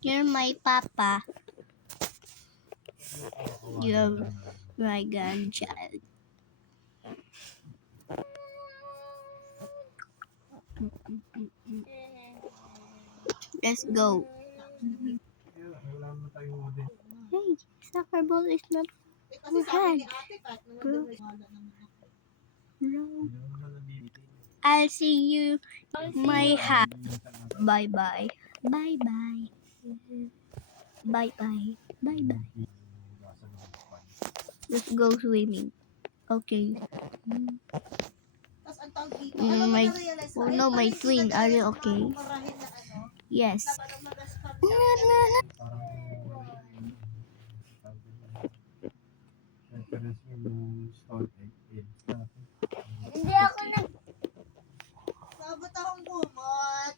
You're my papa. You're my grandchild. Let's go. Hey, soccer ball is not your hand, bro. No. I'll see you my house. Bye bye. Bye bye. Bye bye. Bye bye. Let's go swimming. Okay. My oh no, my twin. Are you okay? Yes. Hindi ako nag... Sabot akong gumot.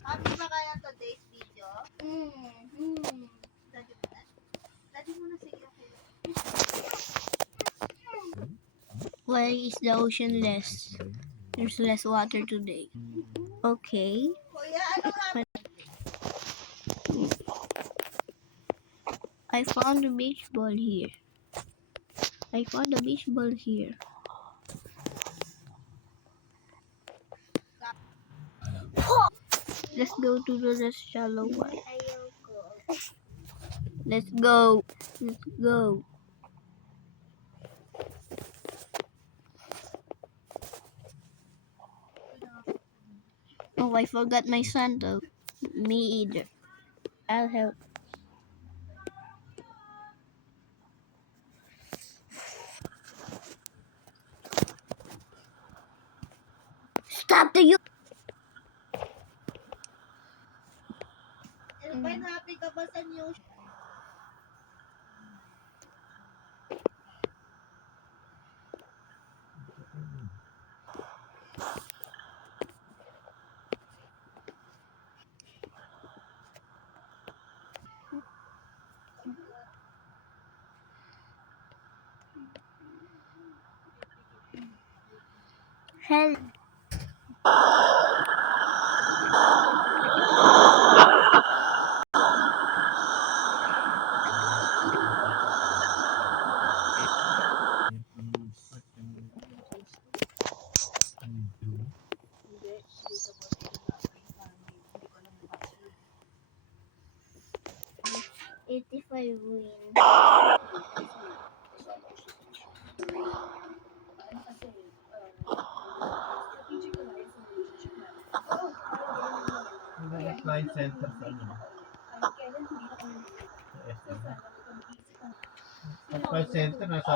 Happy ba kaya today's video? Dati mo na sige ako. Why is the ocean less? There's less water today. Okay. Kuya, ano nga? I found a beach ball here. I found a beach ball here. Let's go to the less shallow one. Let's go. Let's go. Oh, I forgot my sandal. Me either. I'll help. Stop the you. Happy ka ba sa news? Help. If I win. Flight center sa ano? Ang flight center nasa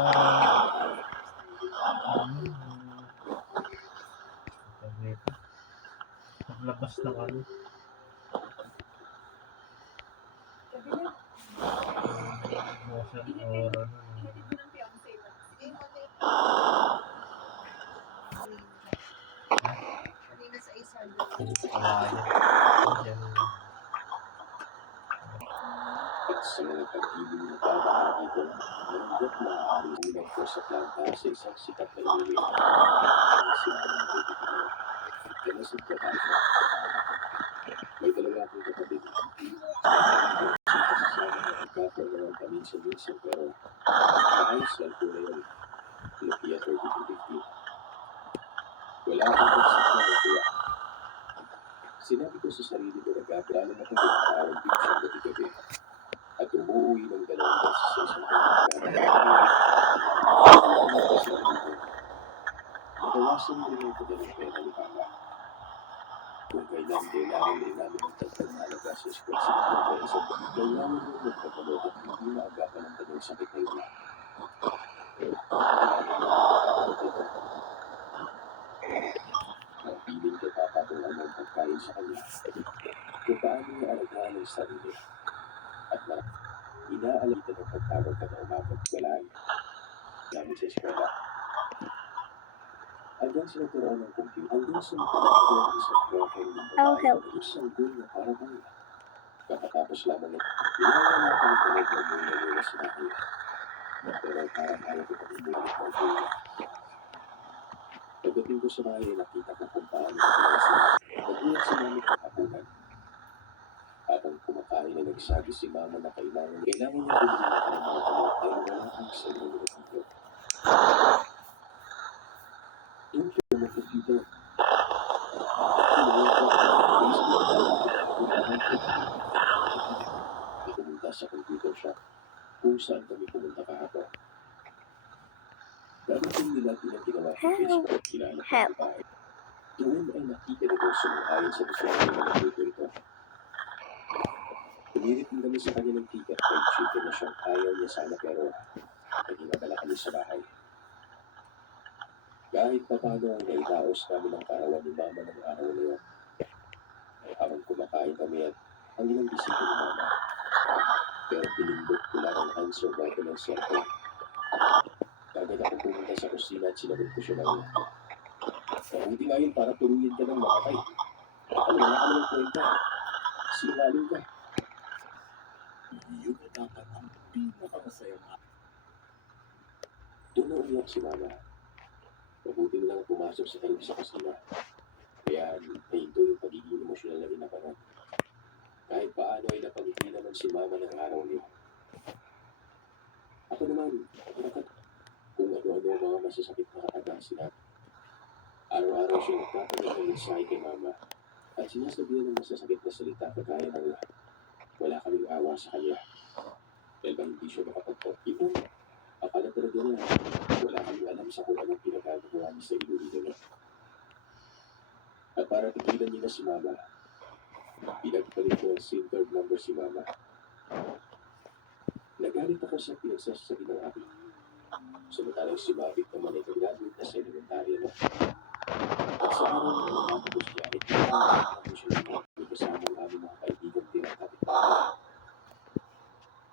paglabas ng ano? Motion or ano? Sa mga pag-ibig na babahagi ko, malungkot na ang ulang ko sa planta sa isang sikat na inuwi. Ang sinanong baby ko na, ganasod ka tayo. May talaga akong kapatid. Sasasama na pagkakaroon naman paminsan-minsan pero maayos lang po na yun. Nokia 3250. Wala akong pagsasama na kuya. Sinabi ko sa sarili ko na gagala na tayo ang araw dito sa gabi-gabi. At umuwi ng 2 beses sa isang nabawasan mo rin ang padalang pera ni Papa. Kung kailangan din namin ang tagtag na alaga sa school sa mga sa kailangan mo magpapalot at hindi maagapan ang tanong sakit na yun. Napiling kay Papa kung ano ang pagkain sa kanya. Kung paano niya alagaan ang sarili. At inaalita ng pagtawag ka na umabot walaan namin sa eskwela. Hanggang sa nagkaroon ng computer, hanggang sa nagkaroon ng isang profile ng babae na isang goal na para bang kakatapos lamang na pinaya natin ang panood ng mga nila sa bahay. Pero parang ayaw ko pag-ibulit ng goal. Pagdating ko sa bahay, nakita ko kung paano nagkaroon sila. Nag-uwag sa namin katapunan. nagsabi si Mama na kailangan niya bumili ng mga gamot dahil wala kang sa numero dito. Doon siya umupo dito. Pumunta sa computer shop kung saan kami pumunta kahapon. Darating nila pinaginawa sa Facebook at kilala ko ang babae. Doon ay nakita nito sumuhayin sa gusto ng mga ito. Pumirit din kami sa kanya ng ticket fried chicken na siyang ayaw niya sana pero naging abala kami sa bahay. Kahit pa paano ang naidaos namin ang karawan ni Mama ng araw na yun. Habang kumakain kami at ang ilang bisita ni Mama. Pero pinindot ko lang ang answer button ng cellphone. Kagad ako pumunta sa kusina at sinagot ko siya ng mabuti nga yun para turuyin ka ng makakay. Ano, wala ka naman kwenta. Sinungaling ka. Yun na dapat ang pinakamasaya nga. Doon na umiyak si Mama. Mabuti na lang pumasok sa kanya sa kusina. Kaya nahinto yung pagiging emosyonal na ginaparan. Kahit paano ay napangiti naman si Mama ng araw niya. Ako naman, kung ano-ano ang mga masasakit na kakagasin natin. Araw-araw siya nagtatanong ng mensahe kay Mama at sinasabihan ng masasakit na salita kagaya ng wala kaming awa sa kanya. Dahil ba hindi siya makapagpapito? Akala talaga niya wala kaming alam sa kung anong pinagagawa niya sa ilulido niya. At para tigilan niya na si Mama, pinagpalit ko ng SIM card number si Mama. Nagalit ako sa pinagsasabi ng akin. Samantalang si Mabit naman ay graduate na sa elementarya na. At sa araw na nakatapos niya, ay tinatawag siya ng mga kasama ng aming mga kaibigan tinatapit na.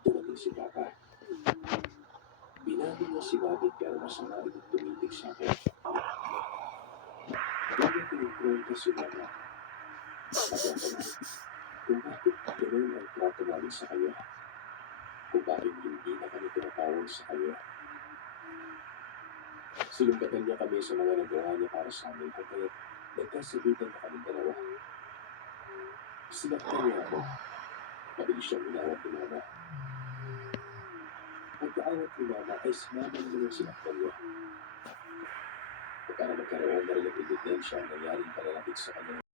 Dumating si Papa. Binabi niya si Mabit pero masama rin tumitig sa akin. Doon niya pinipronta si Mama. Sabi ako na, kung bakit ganoon ang trato namin sa kanya. Kung bakit hindi na kami tinatawag sa kanya. Sinumbatan niya kami sa mga nagawa niya para sa amin at kaya nagkasagutan na kami dalawa. Sinaktan niya ako. Mabilis siyang inawat ni Mama. Pagkaawat ni Mama ay si Mama naman ang sinaktan niya. At para magkaroon na rin ng ebidensya ang nangyaring panalapit sa kanya